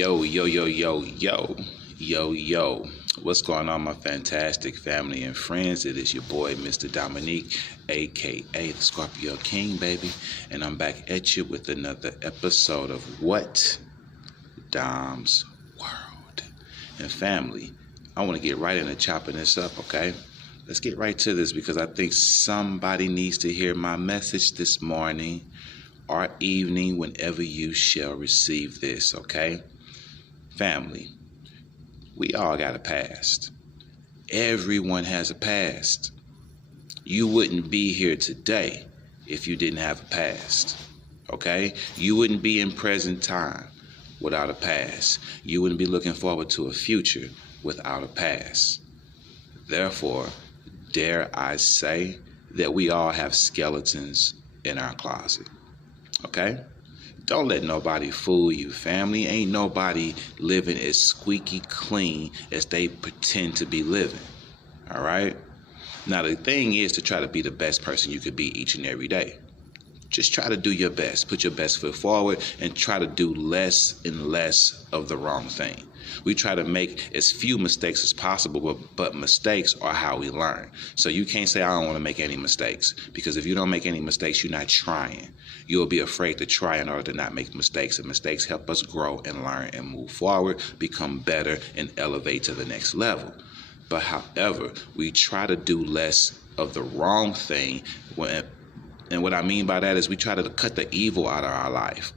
Yo, yo, yo, yo, yo, yo, yo. What's going on, my fantastic family and friends? It is your boy, Mr. Dominique, aka the Scorpio King, baby. And I'm back at you with another episode of What? Dom's World. And family, I want to get right into chopping this up, okay? Let's get right to this because I think somebody needs to hear my message this morning or evening whenever you shall receive this, okay? Family, we all got a past. Everyone has a past. You wouldn't be here today if you didn't have a past, okay? You wouldn't be in present time without a past. You wouldn't be looking forward to a future without a past. Therefore, dare I say that we all have skeletons in our closet, okay? Don't let nobody fool you, family. Ain't nobody living as squeaky clean as they pretend to be living, all right? Now, the thing is to try to be the best person you could be each and every day. Just try to do your best. Put your best foot forward and try to do less and less of the wrong thing. We try to make as few mistakes as possible, but mistakes are how we learn. So you can't say, I don't want to make any mistakes, because if you don't make any mistakes, you're not trying. You'll be afraid to try in order to not make mistakes, and mistakes help us grow and learn and move forward, become better, and elevate to the next level. But however, we try to do less of the wrong thing, and what I mean by that is we try to cut the evil out of our life.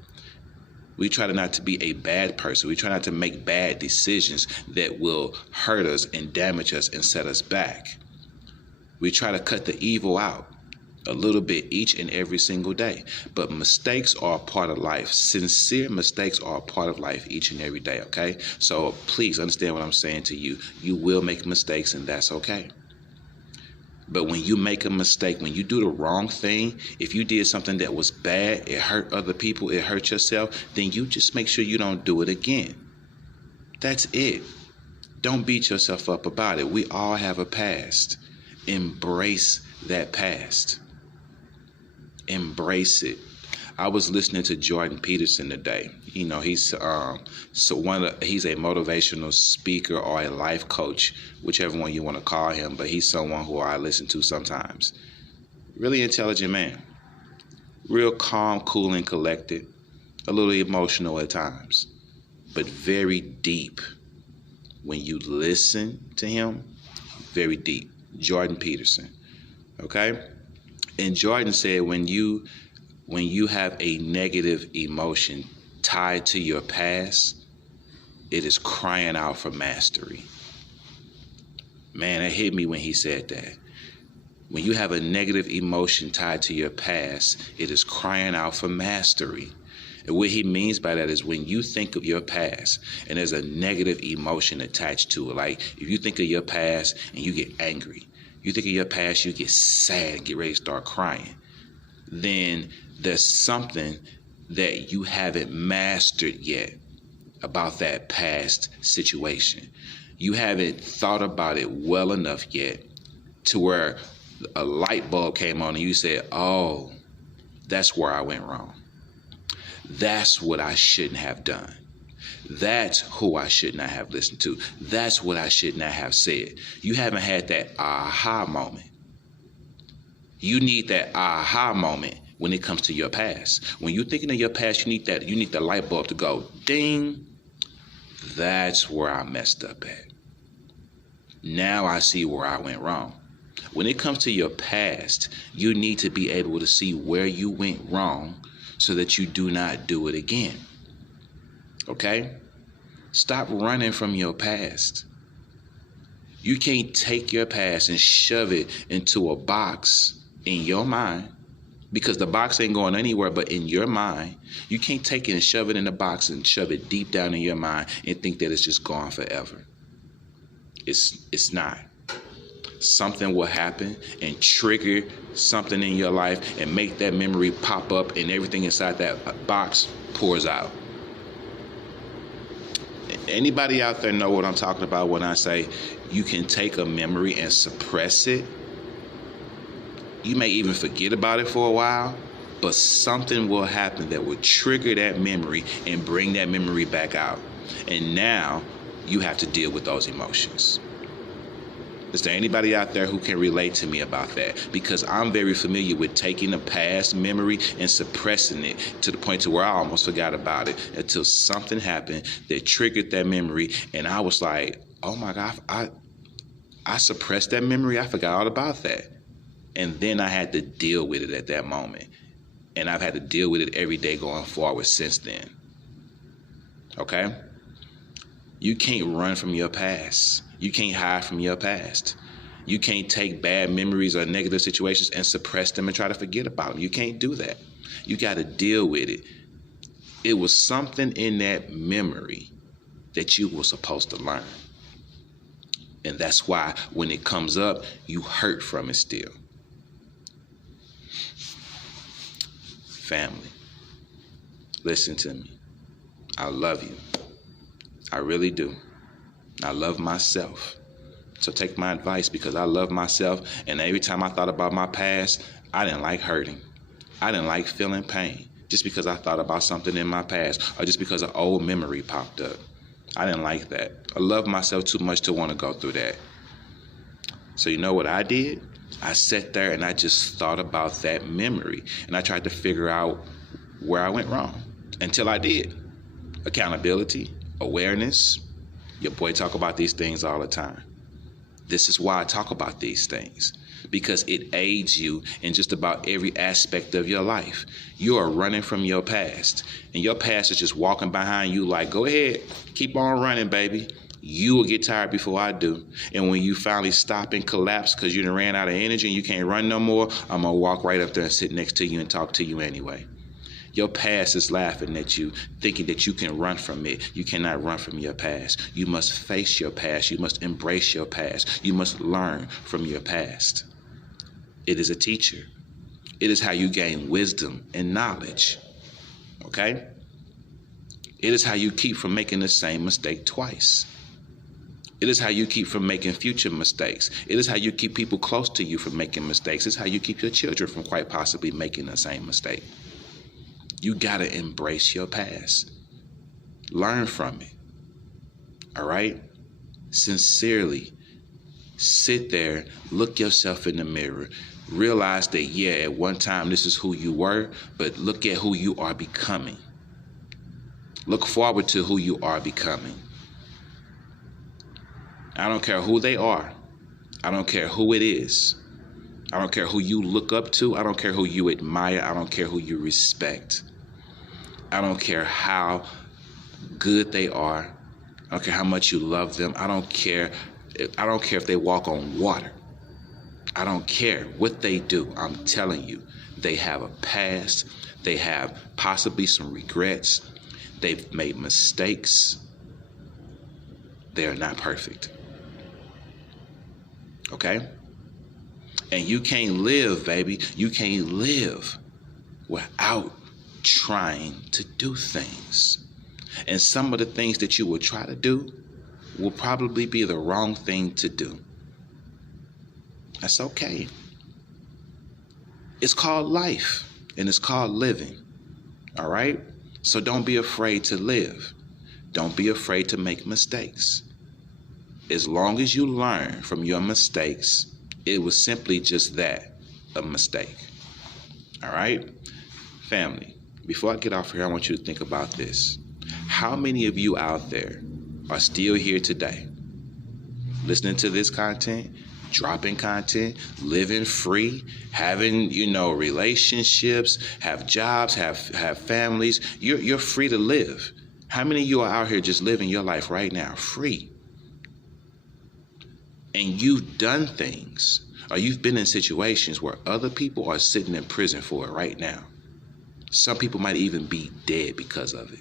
We try to not to be a bad person. We try not to make bad decisions that will hurt us and damage us and set us back. We try to cut the evil out a little bit each and every single day. But mistakes are a part of life. Sincere mistakes are a part of life each and every day, okay? So please understand what I'm saying to you. You will make mistakes, and that's okay. But when you make a mistake, when you do the wrong thing, if you did something that was bad, it hurt other people, it hurt yourself, then you just make sure you don't do it again. That's it. Don't beat yourself up about it. We all have a past. Embrace that past. Embrace it. I was listening to Jordan Peterson today. You know, he's a motivational speaker or a life coach, whichever one you want to call him, but he's someone who I listen to sometimes. Really intelligent man. Real calm, cool, and collected. A little emotional at times, but very deep. When you listen to him, very deep. Jordan Peterson. Okay? And Jordan said when you have a negative emotion tied to your past, it is crying out for mastery. Man, that hit me when he said that. When you have a negative emotion tied to your past, it is crying out for mastery. And what he means by that is when you think of your past and there's a negative emotion attached to it, like if you think of your past and you get angry, you think of your past, you get sad and get ready to start crying, then there's something that you haven't mastered yet about that past situation. You haven't thought about it well enough yet to where a light bulb came on and you said, oh, that's where I went wrong. That's what I shouldn't have done. That's who I should not have listened to. That's what I should not have said. You haven't had that aha moment. You need that aha moment when it comes to your past. When you're thinking of your past, you need the light bulb to go, ding. That's where I messed up at. Now I see where I went wrong. When it comes to your past, you need to be able to see where you went wrong so that you do not do it again. Okay? Stop running from your past. You can't take your past and shove it into a box in your mind, because the box ain't going anywhere but in your mind. You can't take it and shove it in the box and shove it deep down in your mind and think that it's just gone forever. It's not. Something will happen and trigger something in your life and make that memory pop up, and everything inside that box pours out. Anybody out there know what I'm talking about when I say you can take a memory and suppress it? You may even forget about it for a while, but something will happen that will trigger that memory and bring that memory back out. And now you have to deal with those emotions. Is there anybody out there who can relate to me about that? Because I'm very familiar with taking a past memory and suppressing it to the point to where I almost forgot about it until something happened that triggered that memory. And I was like, oh my God, I suppressed that memory. I forgot all about that. And then I had to deal with it at that moment. And I've had to deal with it every day going forward since then. Okay? You can't run from your past. You can't hide from your past. You can't take bad memories or negative situations and suppress them and try to forget about them. You can't do that. You got to deal with it. It was something in that memory that you were supposed to learn. And that's why when it comes up, you hurt from it still. Family, listen to me. I love you. I really do. I love myself. So take my advice, because I love myself. And every time I thought about my past, I didn't like hurting. I didn't like feeling pain just because I thought about something in my past or just because an old memory popped up. I didn't like that. I love myself too much to want to go through that. So you know what I did? I sat there and I just thought about that memory. And I tried to figure out where I went wrong until I did. Accountability, awareness. Your boy talk about these things all the time. This is why I talk about these things, because it aids you in just about every aspect of your life. You are running from your past, and your past is just walking behind you like, go ahead, keep on running, baby. You will get tired before I do. And when you finally stop and collapse because you done ran out of energy and you can't run no more, I'm going to walk right up there and sit next to you and talk to you anyway. Your past is laughing at you, thinking that you can run from it. You cannot run from your past. You must face your past. You must embrace your past. You must learn from your past. It is a teacher. It is how you gain wisdom and knowledge. Okay? It is how you keep from making the same mistake twice. It is how you keep from making future mistakes. It is how you keep people close to you from making mistakes. It's how you keep your children from quite possibly making the same mistake. You got to embrace your past. Learn from it. All right? Sincerely, sit there, look yourself in the mirror. Realize that, yeah, at one time this is who you were, but look at who you are becoming. Look forward to who you are becoming. I don't care who they are. I don't care who it is. I don't care who you look up to. I don't care who you admire. I don't care who you respect. I don't care how good they are. I don't care how much you love them. I don't care if they walk on water. I don't care what they do. I'm telling you, they have a past. They have possibly some regrets. They've made mistakes. They are not perfect. Okay? And you can't live, baby. You can't live without trying to do things. And some of the things that you will try to do will probably be the wrong thing to do. That's okay. It's called life, and it's called living. All right? So don't be afraid to live. Don't be afraid to make mistakes. As long as you learn from your mistakes, it was simply just that, a mistake. All right? Family, before I get off here, I want you to think about this. How many of you out there are still here today, listening to this content, dropping content, living free, having, relationships, have jobs, have families? You're free to live. How many of you are out here just living your life right now, free? And you've done things, or you've been in situations where other people are sitting in prison for it right now. Some people might even be dead because of it.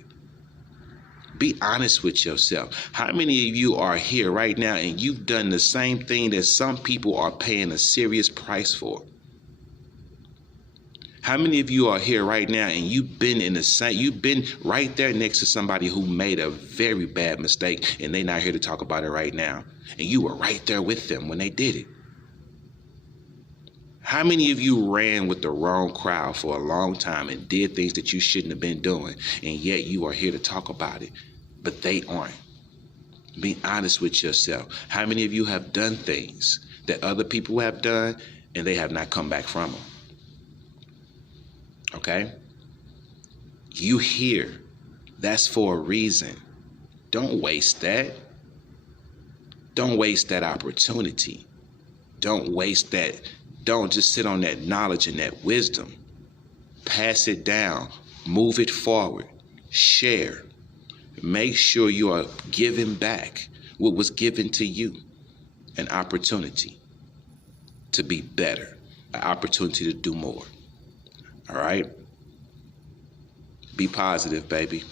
Be honest with yourself. How many of you are here right now and you've done the same thing that some people are paying a serious price for? How many of you are here right now and you've been right there next to somebody who made a very bad mistake and they're not here to talk about it right now? And you were right there with them when they did it. How many of you ran with the wrong crowd for a long time and did things that you shouldn't have been doing, and yet you are here to talk about it? but they aren't. Be honest with yourself. How many of you have done things that other people have done and they have not come back from them? Okay? You here. That's for a reason. Don't waste that. Don't waste that opportunity. Don't waste that. Don't just sit on that knowledge and that wisdom. Pass it down. Move it forward. Share. Make sure you are giving back what was given to you. An opportunity to be better. An opportunity to do more. All right? Be positive, baby.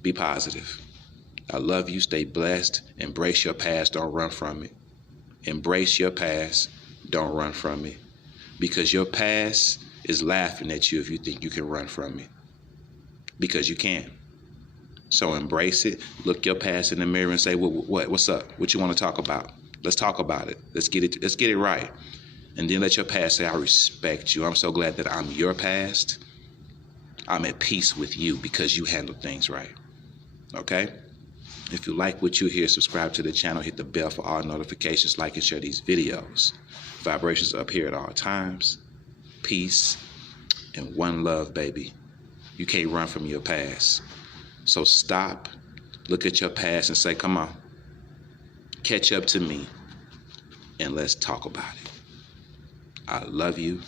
Be positive. I love you. Stay blessed. Embrace your past. Don't run from it. Embrace your past. Don't run from it. Because your past is laughing at you if you think you can run from it. Because you can't. So embrace it. Look your past in the mirror and say, what's up? What you want to talk about? Let's talk about it. Let's get it right. And then let your past say, I respect you. I'm so glad that I'm your past. I'm at peace with you because you handle things right. Okay? If you like what you hear, subscribe to the channel, hit the bell for all notifications, like and share these videos. Vibrations up here at all times. Peace and one love, baby. You can't run from your past. So stop, look at your past and say, come on, catch up to me and let's talk about it. I love you.